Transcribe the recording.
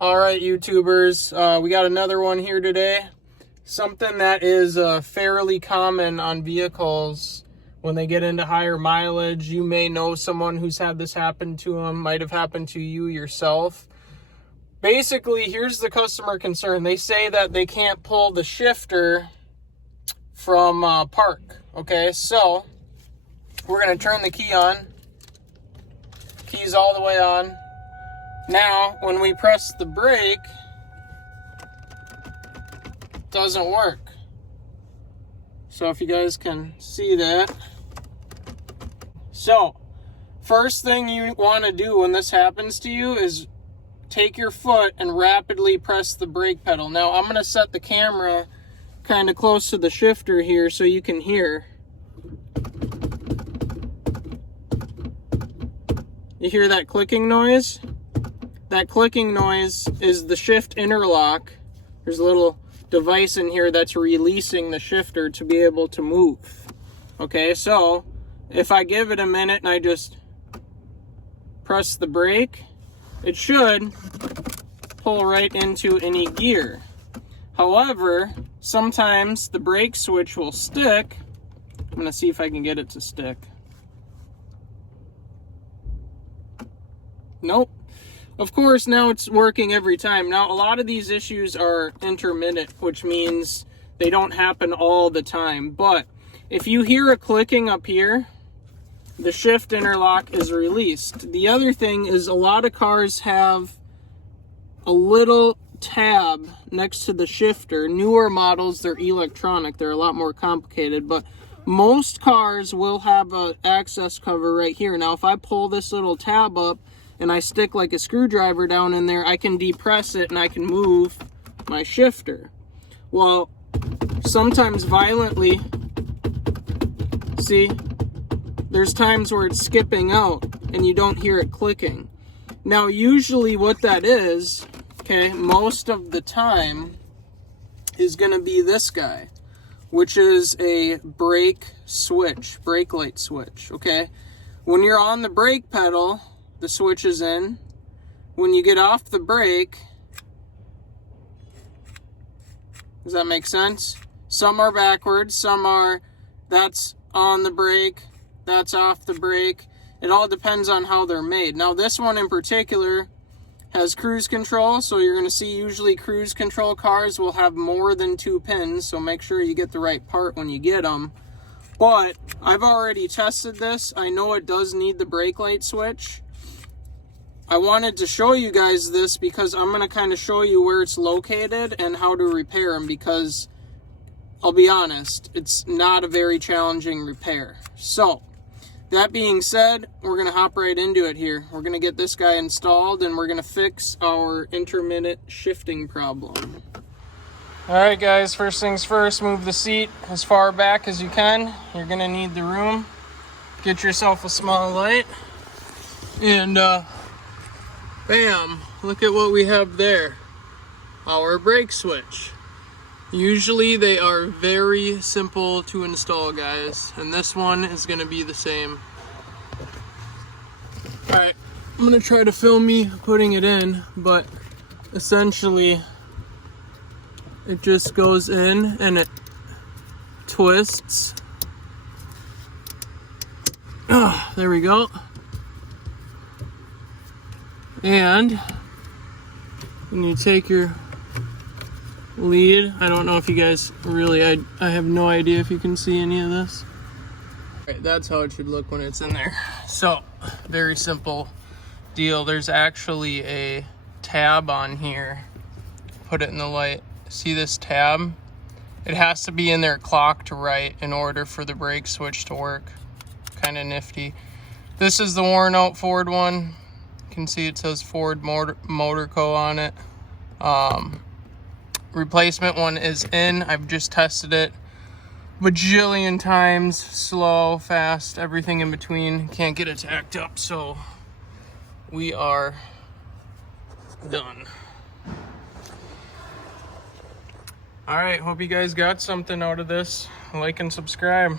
All right, YouTubers, we got another one here today. Something that is fairly common on vehicles when they get into higher mileage. You may know someone who's had this happen to them, might have happened to you yourself. Basically, here's the customer concern. They say that they can't pull the shifter from park. Okay, so we're going to turn the key on. Key's all the way on. Now, when we press the brake, it doesn't work. So if you guys can see that. So, first thing you want to do when this happens to you is take your foot and rapidly press the brake pedal. Now, I'm going to set the camera kind of close to the shifter here so you can hear. You hear that clicking noise? That clicking noise is the shift interlock. There's a little device in here that's releasing the shifter to be able to move. Okay, so if I give it a minute and I just press the brake, it should pull right into any gear. However, sometimes the brake switch will stick. I'm going to see if I can get it to stick. Nope. Of course, now it's working every time. Now, a lot of these issues are intermittent, which means they don't happen all the time. But if you hear a clicking up here, the shift interlock is released. The other thing is a lot of cars have a little tab next to the shifter. Newer models, they're electronic. They're a lot more complicated, but most cars will have an access cover right here. Now, if I pull this little tab up, and I stick like a screwdriver down in there, I can depress it and I can move my shifter. Well, sometimes violently, see, there's times where it's skipping out and you don't hear it clicking. Now, usually what that is, okay, most of the time is gonna be this guy, which is a brake switch, brake light switch, okay? When you're on the brake pedal, the switch is in. When you get off the brake, does that make sense? Some are backwards, some are that's on the brake, that's off the brake. It all depends on how they're made. Now, this one in particular has cruise control, so you're going to see usually cruise control cars will have more than 2 pins, so make sure you get the right part when you get them. But I've already tested this. I know it does need the brake light switch. I wanted to show you guys this because I'm going to kind of show you where it's located and how to repair them, because I'll be honest, it's not a very challenging repair. So, that being said, we're going to hop right into it here. We're going to get this guy installed and we're going to fix our intermittent shifting problem. Alright guys, first things first, move the seat as far back as you can. You're going to need the room. Get yourself a small light. And bam, look at what we have there. Our brake switch. Usually they are very simple to install, guys, and this one is going to be the same. Alright, I'm going to try to film me putting it in, but essentially it just goes in and it twists. Oh, there we go. And when you take your lead, I don't know if you guys really, I have no idea if you can see any of this. Right, that's how it should look when it's in there. So, very simple deal. There's actually a tab on here. Put it in the light. See this tab? It has to be in there clocked right in order for the brake switch to work. Kind of nifty. This is the worn out Ford one. You can see it says Ford Motor Co. on it. Replacement one is in. I've just tested it bajillion times. Slow, fast, everything in between. Can't get it tacked up, so we are done. All right, hope you guys got something out of this. Like and subscribe.